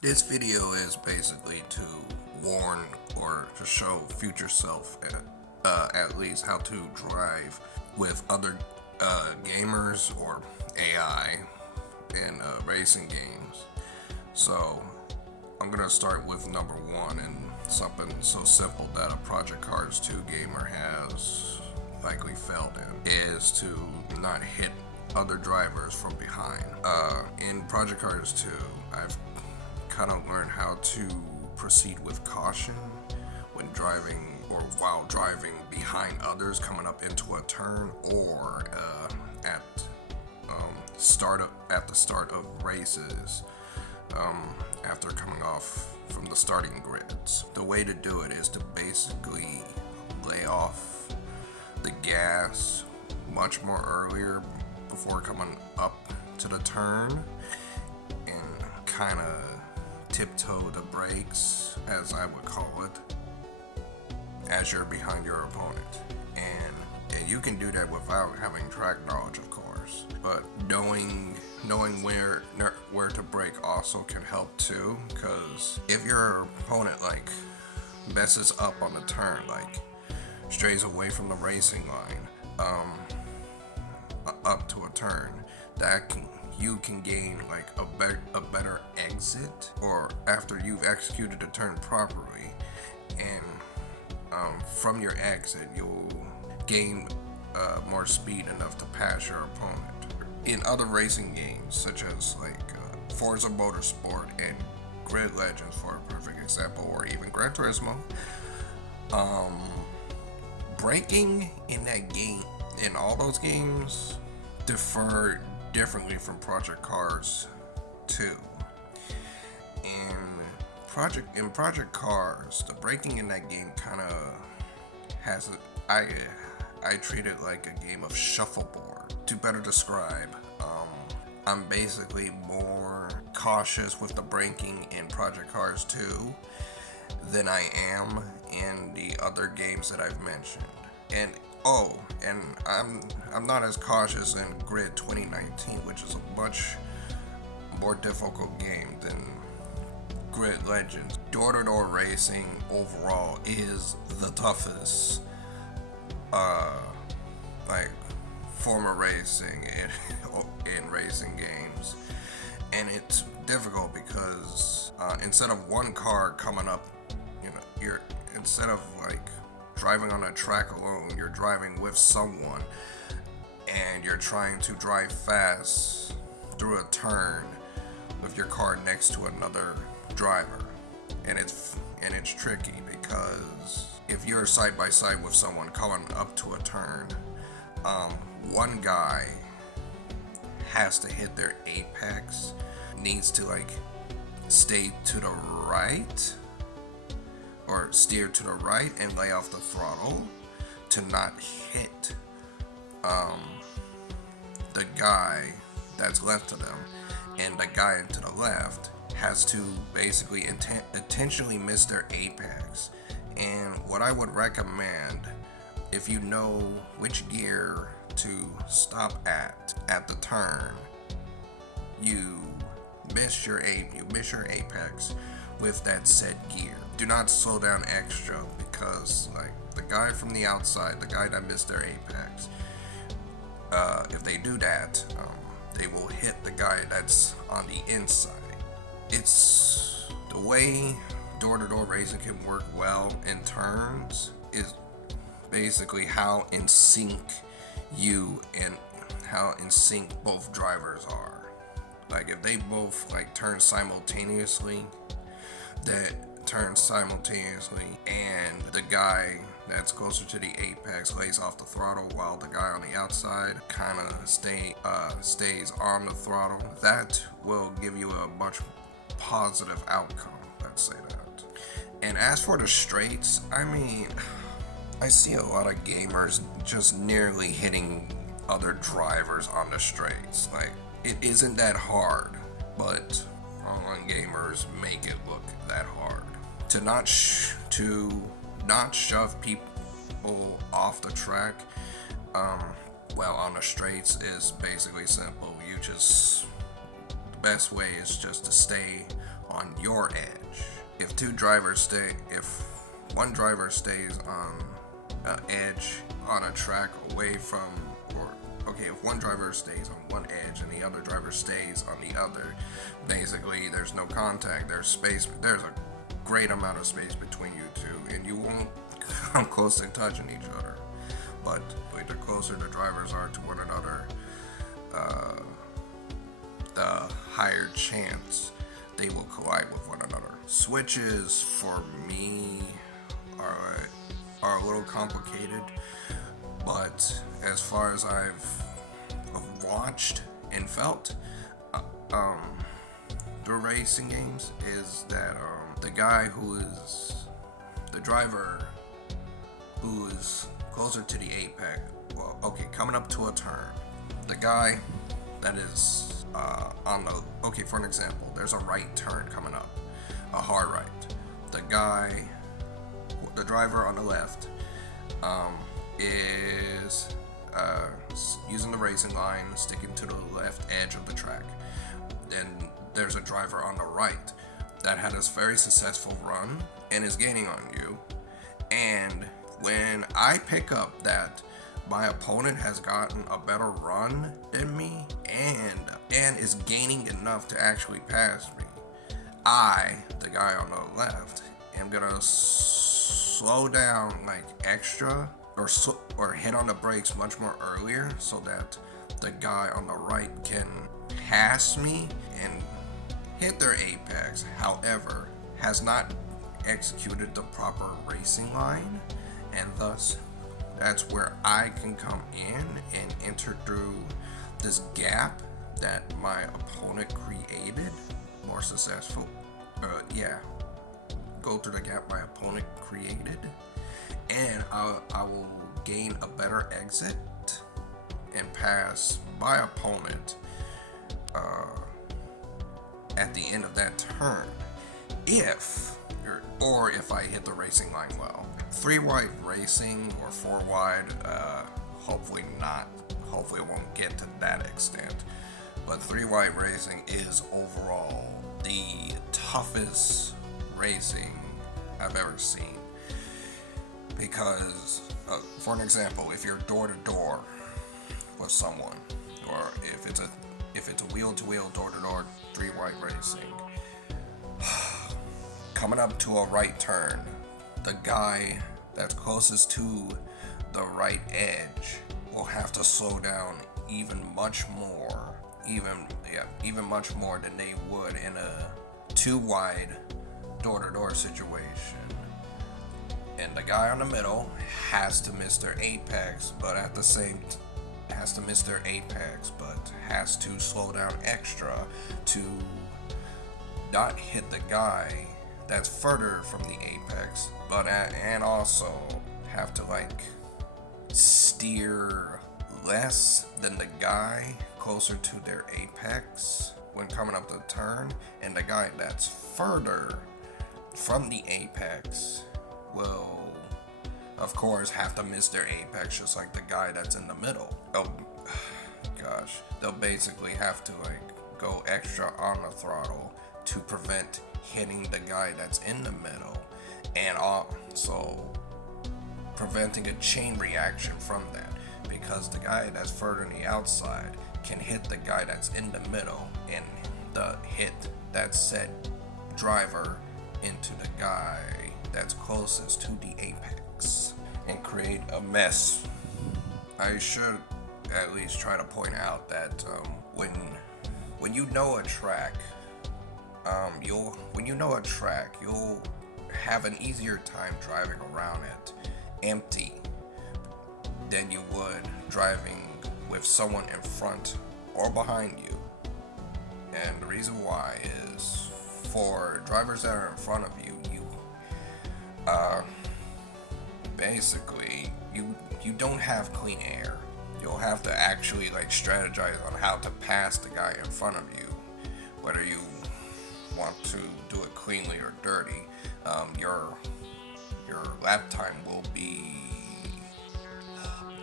This video is basically to warn or to show future self at least how to drive with other gamers or AI in racing games. So I'm gonna start with number one, and something so simple that a Project Cars 2 gamer has likely failed in is to not hit other drivers from behind. In Project Cars 2, I've kind of learned how to proceed with caution when driving or while driving behind others coming up into a turn or at at the start of races after coming off from the starting grids. The way to do it is to basically lay off the gas much more earlier before coming up to the turn and kind of tiptoe the brakes, as I would call it, as you're behind your opponent. And you can do that without having track knowledge, of course. But knowing where to brake also can help too, because if your opponent messes up on the turn, strays away from the racing line, up to a turn, you can gain a better exit, or after you've executed the turn properly, and from your exit you'll gain more speed enough to pass your opponent. In other racing games such as Forza Motorsport and Grid Legends, for a perfect example, or even Gran Turismo, braking in all those games differ differently from Project Cars 2. In Project Cars, the braking in that game kind of has I treat it like a game of shuffleboard. To better describe, I'm basically more cautious with the braking in Project Cars 2 than I am in the other games that I've mentioned. And I'm not as cautious in Grid 2019, which is a much more difficult game than Grid Legends. Door-to-door racing overall is the toughest form of racing in racing games, and it's difficult because instead of one car coming up, you're instead of driving on a track alone, you're driving with someone, and you're trying to drive fast through a turn with your car next to another driver, and it's tricky because if you're side by side with someone coming up to a turn, one guy has to hit their apex, needs to stay to the right or steer to the right and lay off the throttle to not hit the guy that's left to them, and the guy to the left has to basically intentionally miss their apex. And what I would recommend, if you know which gear to stop at the turn, you miss your apex with that said gear. Do not slow down extra, because the guy from the outside, the guy that missed their apex, if they do that, they will hit the guy that's on the inside. It's the way door-to-door racing can work well in turns is basically how in sync both drivers are. If they both turn simultaneously, and the guy that's closer to the apex lays off the throttle while the guy on the outside kind of stays on the throttle, that will give you a much positive outcome, let's say that. And as for the straights, I see a lot of gamers just nearly hitting other drivers on the straights. It isn't that hard, but online gamers make it look that hard. To not shove people off the track, on the straights is basically simple. The best way is just to stay on your edge. If one driver stays on an edge on a track away from, if one driver stays on one edge and the other driver stays on the other, basically there's no contact, there's a great amount of space between you two, and you won't come close to touching each other. But the closer the drivers are to one another, the higher chance they will collide with one another. Switches for me are a little complicated, but as far as I've watched and felt, the racing games is that the driver who is closer to the apex, coming up to a turn, the guy that is for an example, there's a right turn coming up, a hard right. The driver on the left is using the racing line, sticking to the left edge of the track. Then there's a driver on the right that had a very successful run and is gaining on you. And when I pick up that my opponent has gotten a better run than me and is gaining enough to actually pass me, I, the guy on the left, am gonna slow down like extra or hit on the brakes much more earlier so that the guy on the right can pass me and hit their apex. However, has not executed the proper racing line, and thus that's where I can come in and enter through this gap that my opponent created more successful. Go through the gap my opponent created, and I will gain a better exit and pass my opponent at the end of that turn, if I hit the racing line well. 3-wide racing or 4-wide, hopefully not. Hopefully it won't get to that extent. But 3-wide racing is overall the toughest racing I've ever seen. Because, for an example, if you're door to door with someone, or if it's a wheel to wheel, door to door, 3-wide racing, coming up to a right turn, the guy that's closest to the right edge will have to slow down even much more than they would in a 2-wide door-to-door situation. And the guy on the middle has to miss their apex, but has to slow down extra to not hit the guy that's further from the apex, and also have to steer less than the guy closer to their apex when coming up the turn, and the guy that's further from the apex will of course have to miss their apex just like the guy that's in the middle. They'll basically have to go extra on the throttle to prevent hitting the guy that's in the middle, and also preventing a chain reaction from that, because the guy that's further on the outside can hit the guy that's in the middle and hit that said driver into the guy that's closest to the apex and create a mess. I should at least try to point out that when you know a track, you'll have an easier time driving around it empty than you would driving with someone in front or behind you. And the reason why is, for drivers that are in front of you, basically you don't have clean air. You'll have to actually strategize on how to pass the guy in front of you, whether you want to do it cleanly or dirty. Your lap time will be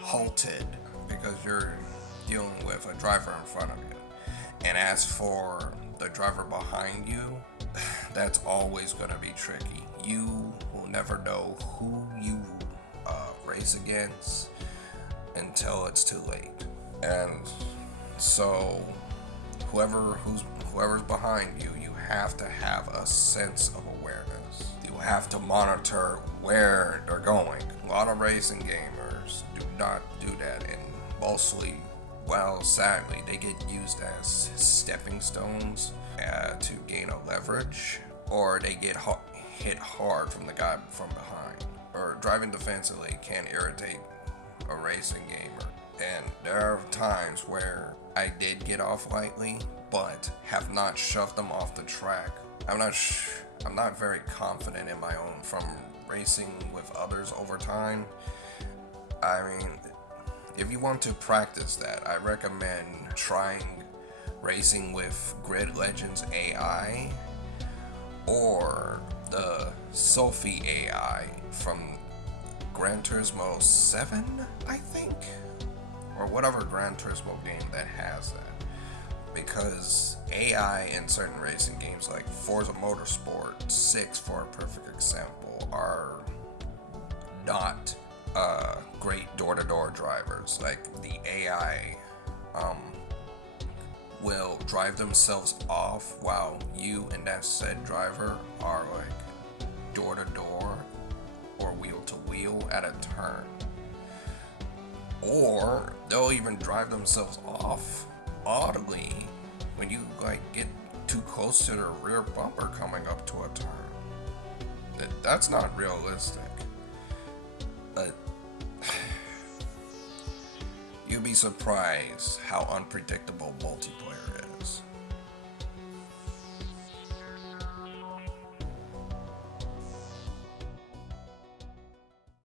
halted because you're dealing with a driver in front of you. And as for the driver behind you, that's always going to be tricky. You will never know who you race against until it's too late. And so whoever's behind you, you have to have a sense of awareness. You have to monitor where they're going. A lot of racing gamers do not do that, and mostly, well, sadly, they get used as stepping stones to gain a leverage, or they get hit hard from the guy from behind. Or driving defensively can irritate a racing gamer. And there are times where I did get off lightly, but have not shoved them off the track. I'm not very confident in my own from racing with others over time. I mean, if you want to practice that, I recommend trying racing with Grid Legends AI or the Sophie AI from Gran Turismo 7, I think, or whatever Gran Turismo game that has that. Because AI in certain racing games like Forza Motorsport 6, for a perfect example, are not great door-to-door drivers. Like, the AI will drive themselves off while you and that said driver are like door-to-door or wheel-to-wheel at a turn. Or they'll even drive themselves off audibly when you like get too close to the rear bumper coming up to a turn. That's not realistic. But you'd be surprised how unpredictable multiplayer